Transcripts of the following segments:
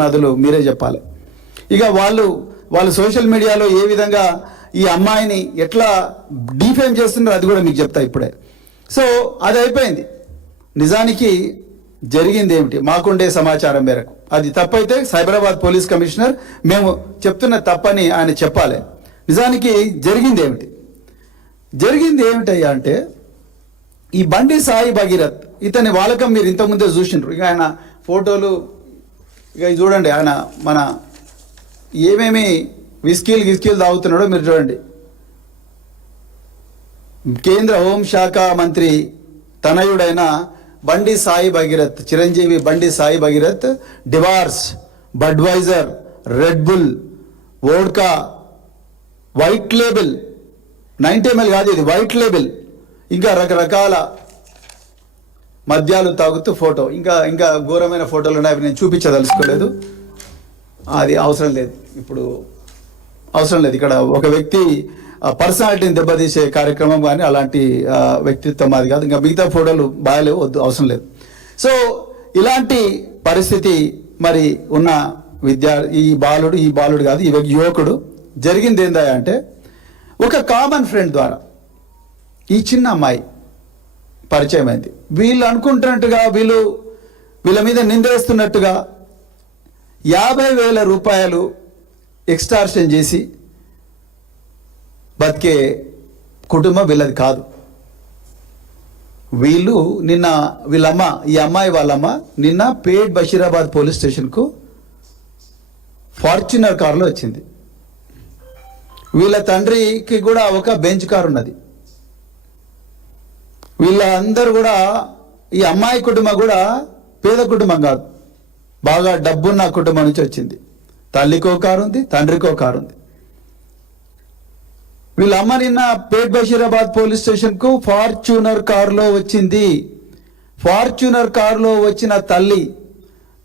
నదులు మీరే చెప్పాలి. ఇక వాళ్ళు సోషల్ మీడియాలో ఏ విధంగా ఈ అమ్మాయిని ఎట్లా డిఫేమ్ చేస్తున్నారో అది కూడా మీకు చెప్తా ఇప్పుడే. సో అది అయిపోయింది. నిజానికి జరిగింది ఏమిటి మాకుండే సమాచారం మేరకు అది తప్పైతే సైబరాబాద్ పోలీస్ కమిషనర్ మేము చెప్తున్న తప్పని ఆయన చెప్పాలి. నిజానికి జరిగింది ఏమిటయ్యా అంటే ఈ బండి సాయి భగీరథ్ ఇతని వాలకం మీరు ఇంతకుముందే చూసిండ్రు. ఇక ఆయన ఫోటోలు ఇక చూడండి, ఆయన మన ఏమేమి విస్కీలు తాగుతున్నాడో మీరు చూడండి. కేంద్ర హోంశాఖ మంత్రి తనయుడైన బండి Sai Bhagirath, Chiranjeevi Bandi Sai Bhagirath Dewar's, Budweiser, Red Bull, vodka, white label 90 ml కాదు ఇది వైట్ లేబుల్, ఇంకా రకరకాల మద్యాలు తాగుతూ ఫోటో, ఇంకా ఘోరమైన ఫోటోలు ఉన్నాయి. అవి నేను చూపించదలుచుకోలేదు, అది అవసరం లేదు, ఇప్పుడు అవసరం లేదు. ఇక్కడ ఒక వ్యక్తి పర్సనాలిటీని దెబ్బతీసే కార్యక్రమం కానీ అలాంటి వ్యక్తిత్వం అది కాదు. ఇంకా మిగతా ఫోటోలు బాగాలేవు, వద్దు, అవసరం లేదు. సో ఇలాంటి పరిస్థితి మరి ఉన్న ఈ బాలుడు కాదు, ఈ యువకుడు జరిగింది ఏందా అంటే ఒక కామన్ ఫ్రెండ్ ద్వారా ఈ చిన్న అమ్మాయి పరిచయం అయింది. వీళ్ళు అనుకుంటున్నట్టుగా వీళ్ళ మీద నిందేస్తున్నట్టుగా 50,000 రూపాయలు ఎక్స్టార్షన్ చేసి బతికే కుటుంబం వీళ్ళది కాదు. ఈ అమ్మాయి వాళ్ళమ్మ నిన్న పేట్ బషీరాబాద్ పోలీస్ స్టేషన్కు ఫార్చునర్ కారులో వచ్చింది. వీళ్ళ తండ్రికి కూడా ఒక బెంచ్ కారు ఉన్నది. వీళ్ళందరూ కూడా ఈ అమ్మాయి కుటుంబం కూడా పేద కుటుంబం కాదు, బాగా డబ్బున్న కుటుంబం నుంచి వచ్చింది. తల్లికో కారు ఉంది, తండ్రికో కారు ఉంది. వీళ్ళ అమ్మ నిన్న పేట్ బషీరాబాద్ పోలీస్ స్టేషన్కు ఫార్చునర్ కారులో వచ్చింది. ఫార్చునర్ కారులో వచ్చిన తల్లి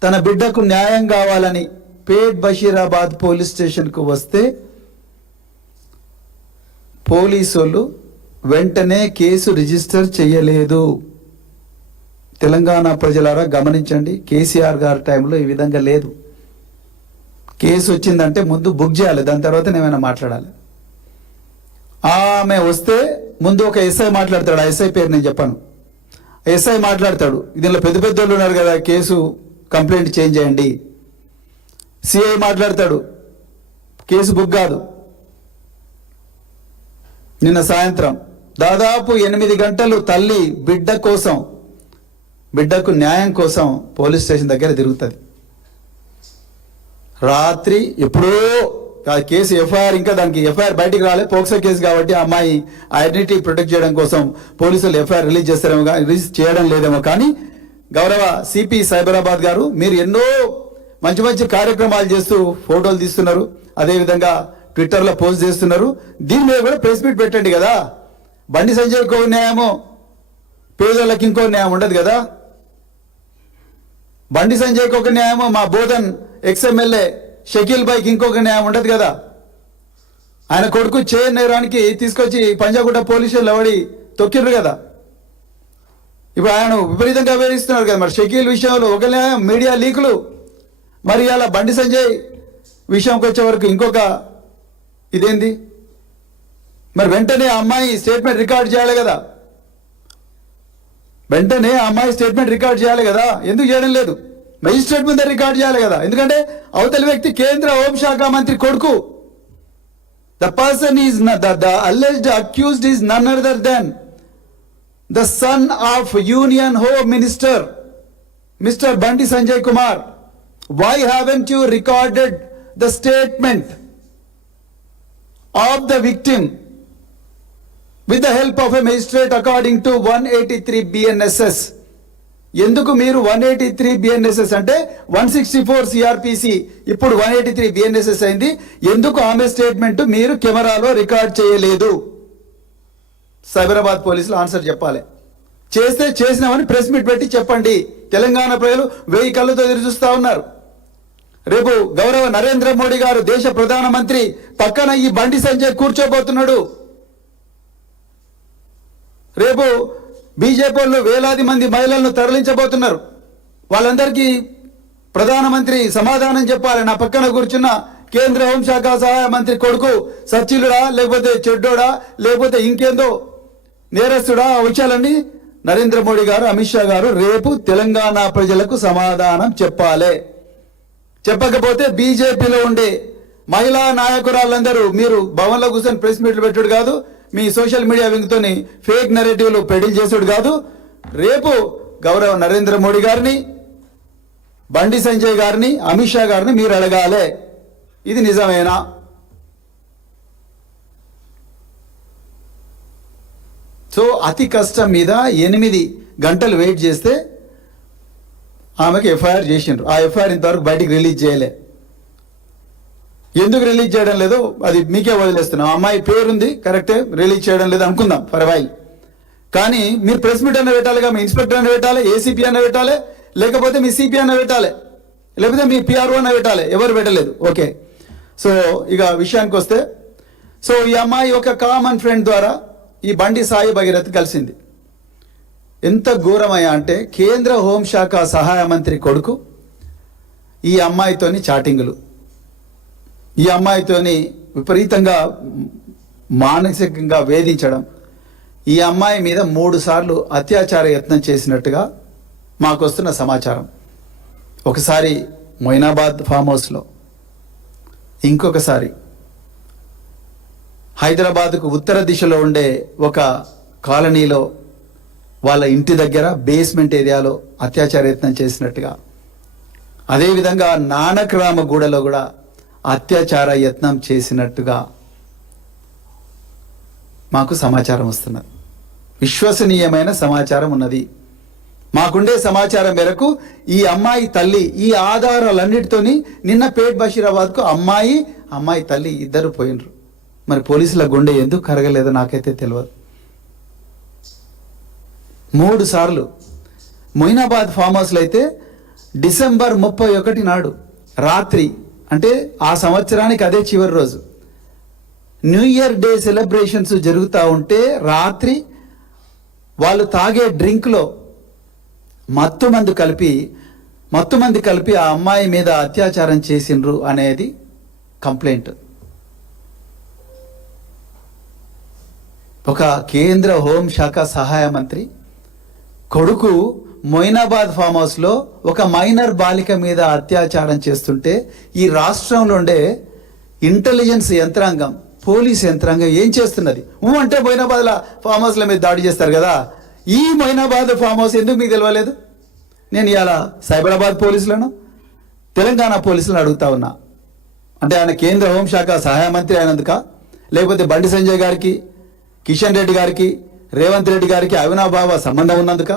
తన బిడ్డకు న్యాయం కావాలని పేట్ బషీరాబాద్ పోలీస్ స్టేషన్కు వస్తే పోలీసులు వెంటనే కేసు రిజిస్టర్ చేయలేదు. తెలంగాణ ప్రజలారా గమనించండి, కేసీఆర్ గారి టైంలో ఈ విధంగా లేదు. కేసు వచ్చిందంటే ముందు బుక్ చేయాలి, దాని తర్వాత ఏమైనా మాట్లాడాలి. ఆమె వస్తే ముందు ఒక ఎస్ఐ మాట్లాడతాడు. ఆ ఎస్ఐ పేరు నేను చెప్పాను. ఎస్ఐ మాట్లాడతాడు, దీనిలో పెద్ద వాళ్ళు ఉన్నారు కదా, కేసు కంప్లైంట్ చేంజ్ చేయండి. సిఐ మాట్లాడతాడు, కేసు బుక్ కాదు. నిన్న సాయంత్రం దాదాపు 8 గంటలు తల్లి బిడ్డకు న్యాయం కోసం పోలీస్ స్టేషన్ దగ్గర తిరుగుతుంది. రాత్రి ఎప్పుడో కేసు ఎఫ్ఐఆర్, ఇంకా దానికి ఎఫ్ఐఆర్ బయటికి రాలేదు, పోక్సో కేసు కాబట్టి ఆ అమ్మాయి ఐడెంటిటీ ప్రొటెక్ట్ చేయడం కోసం పోలీసులు ఎఫ్ఐఆర్ రిలీజ్ చేయడం లేదేమో. కానీ గౌరవ సిపి సైబరాబాద్ గారు, మీరు ఎన్నో మంచి కార్యక్రమాలు చేస్తూ ఫోటోలు తీస్తున్నారు, అదేవిధంగా ట్విట్టర్లో పోస్ట్ చేస్తున్నారు. దీని మీద కూడా ప్రెస్ మీట్ పెట్టండి కదా. బండి సంజయ్కి ఒక న్యాయమో పేదోళ్ళకి ఇంకో న్యాయం ఉండదు కదా. బండి సంజయ్కి ఒక న్యాయమో మా బోధన్ ఎక్స్ఎమ్మెల్యే షకీల్ భాయ్కి ఇంకొక న్యాయం ఉండదు కదా. ఆయన కొడుకు నేరానికి తీసుకొచ్చి పంజాగుట్ట పోలీసులు ఎవడి తొక్కిర్రు కదా. ఇప్పుడు ఆయన విపరీతంగా వివరిస్తున్నారు కదా. మరి షకీల్ విషయంలో ఒక న్యాయం, మీడియా లీకులు, మరి అలా బండి సంజయ్ విషయంకి వచ్చే వరకు ఇంకొక ఇదేంది? మరి వెంటనే ఆ అమ్మాయి స్టేట్మెంట్ రికార్డ్ చేయాలి కదా. ఎందుకు చేయడం లేదు? మెజిస్ట్రేట్ ముందే రికార్డ్ చేయాలి కదా. ఎందుకంటే అవతలి వ్యక్తి కేంద్ర హోంశాఖ మంత్రి కొడుకు. The person is the alleged accused is none other than the son of union home minister mister Bandi Sanjay Kumar. Why haven't you recorded the statement of the victim with the help of a magistrate according to 183 BNSS? ఎందుకు మీరు 183 BNSS అంటే 164 CRPC ఇప్పుడు 183 BNSS అయింది? ఎందుకు ఆమె statement మీరు కెమెరాలో record చేయలేదు? సైబరాబాద్ పోలీసులు ఆన్సర్ చెప్పాలి. చేసినామని ప్రెస్ మీట్ పెట్టి చెప్పండి. తెలంగాణ ప్రజలు 1000 కళ్ళతో ఎదురు చూస్తూ ఉన్నారు. రేపు గౌరవ నరేంద్ర మోడీ గారు దేశ ప్రధానమంత్రి పక్కన ఈ బండి సంజయ్ కూర్చోబోతున్నాడు. రేపు బీజేపీ వాళ్ళు వేలాది మంది మహిళలను తరలించబోతున్నారు. వాళ్ళందరికీ ప్రధానమంత్రి సమాధానం చెప్పాలి. నా పక్కన కూర్చున్న కేంద్ర హోంశాఖ సహాయ మంత్రి కొడుకు సచ్చిలుడా, లేకపోతే చెడ్డోడా, లేకపోతే ఇంకేందో నేరస్తుడా, ఆ విషయాలన్నీ నరేంద్ర మోడీ గారు, అమిత్ షా గారు రేపు తెలంగాణ ప్రజలకు సమాధానం చెప్పాలి. చెప్పకపోతే బీజేపీలో ఉండే మహిళా నాయకురాళ్ళందరూ మీరు భవన్లో కూర్చొని ప్రెస్ మీట్లు పెట్టుడు కాదు, మీ సోషల్ మీడియా వింగ్తోని ఫేక్ నెరేటివ్లు పెడిల్ చేసుడు కాదు. రేపు గౌరవ నరేంద్ర మోడీ గారిని, బండి సంజయ్ గారిని, అమిత్ షా గారిని మీరు అడగాలి, ఇది నిజమేనా? సో అతి కష్టం మీద 8 గంటలు వెయిట్ చేస్తే ఆమెకి ఎఫ్ఐఆర్ చేసిండ్రు. ఆ ఎఫ్ఐఆర్ ఇంతవరకు బయటికి రిలీజ్ చేయలే. ఎందుకు రిలీజ్ చేయడం లేదో అది మీకే వదిలేస్తున్నాం. అమ్మాయి పేరుంది కరెక్టే, రిలీజ్ చేయడం లేదు అనుకుందాం ఫర్ వైల్. కానీ మీరు ప్రెస్ మీట్ అన్న పెట్టాలిగా, మీ ఇన్స్పెక్టర్ అన్న పెట్టాలి, ఏసీపీ అన్న పెట్టాలి, లేకపోతే మీ సిపి అన్న పెట్టాలి, లేకపోతే మీ పిఆర్ఓ అన్న పెట్టాలి. ఎవరు పెట్టలేదు. ఓకే, సో ఇక విషయానికి వస్తే, సో ఈ అమ్మాయి ఒక కామన్ ఫ్రెండ్ ద్వారా ఈ బండి సాయి భగీరథ్ కలిసింది. ఎంత ఘోరమయ్యా అంటే కేంద్ర హోంశాఖ సహాయ మంత్రి కొడుకు ఈ అమ్మాయితోని చాటింగులు, ఈ అమ్మాయితోని విపరీతంగా మానసికంగా వేధించడం, ఈ అమ్మాయి మీద 3 సార్లు అత్యాచార యత్నం చేసినట్టుగా మాకు వస్తున్న సమాచారం. ఒకసారి మొయినాబాద్ ఫామ్ హౌస్లో, ఇంకొకసారి హైదరాబాద్కు ఉత్తర దిశలో ఉండే ఒక కాలనీలో వాళ్ళ ఇంటి దగ్గర బేస్మెంట్ ఏరియాలో అత్యాచార యత్నం చేసినట్టుగా, అదేవిధంగా నానక్రామగూడలో కూడా అత్యాచార యత్నం చేసినట్టుగా మాకు సమాచారం వస్తున్నది. విశ్వసనీయమైన సమాచారం ఉన్నది. మాకుండే సమాచారం మేరకు ఈ అమ్మాయి తల్లి ఈ ఆధారాలన్నిటితోని నిన్న పేట్ బషీరాబాద్కు అమ్మాయి తల్లి ఇద్దరు పోయినరు. మరి పోలీసుల గుండె ఎందుకు కరగలేదో నాకైతే తెలియదు. 3 సార్లు మొయినాబాద్ ఫామ్ హౌస్లో అయితే డిసెంబర్ 31 నాడు రాత్రి, అంటే ఆ సంవత్సరానికి అదే చివరి రోజు, న్యూ ఇయర్ డే సెలబ్రేషన్స్ జరుగుతూ ఉంటే రాత్రి వాళ్ళు తాగే డ్రింక్లో మత్తుమందు కలిపి ఆ అమ్మాయి మీద అత్యాచారం చేసిండ్రు అనేది కంప్లైంట్. ఒక కేంద్ర హోంశాఖ సహాయ మంత్రి కొడుకు మొయినాబాద్ ఫామ్ హౌస్లో ఒక మైనర్ బాలిక మీద అత్యాచారం చేస్తుంటే ఈ రాష్ట్రంలో ఉండే ఇంటెలిజెన్స్ యంత్రాంగం, పోలీస్ యంత్రాంగం ఏం చేస్తున్నది? అంటే మొయినాబాద్ల ఫామ్ హౌస్ల మీద దాడి చేస్తారు కదా, ఈ మొయినాబాద్ ఫామ్ హౌస్ ఎందుకు మీకు తెలియలేదు? నేను ఇవాళ సైబరాబాద్ పోలీసులను, తెలంగాణ పోలీసులను అడుగుతా ఉన్నా. అంటే ఆయన కేంద్ర హోంశాఖ సహాయ మంత్రి అయినందుక, లేకపోతే బండి సంజయ్ గారికి, కిషన్ రెడ్డి గారికి, రేవంత్ రెడ్డి గారికి అవినాభావ సంబంధం ఉన్నందుక?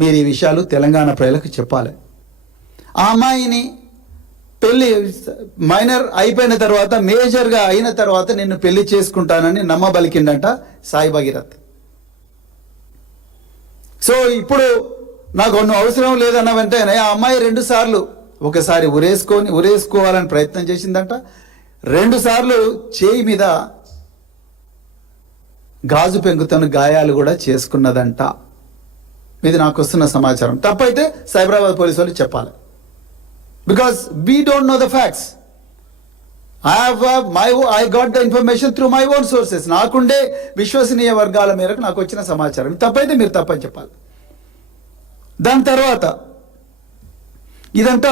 మీరు ఈ విషయాలు తెలంగాణ ప్రజలకు చెప్పాలి. ఆ అమ్మాయిని పెళ్లి మైనర్ అయిపోయిన తర్వాత, మేజర్గా అయిన తర్వాత నిన్ను పెళ్లి చేసుకుంటానని నమ్మబలికిండంట సాయి భగీరథ్. సో ఇప్పుడు నాకు నువ్వు అవసరం లేదన్న వెంటనే ఆ అమ్మాయి 2 సార్లు, ఒకసారి ఉరేసుకోవాలని ప్రయత్నం చేసిందంట, 2 సార్లు చేయి మీద గాజు పెంకుతోని గాయాలు కూడా చేసుకున్నదంట. ఇది నాకు వస్తున్న సమాచారం. తప్పైతే సైబరాబాద్ పోలీసు వాళ్ళు చెప్పాలి. Because we don't know the facts. I got the information through my own sources. నాకుండే విశ్వసనీయ వర్గాల మేరకు నాకు వచ్చిన సమాచారం. తప్పైతే మీరు తప్పని చెప్పాలి. దాని తర్వాత ఇదంతా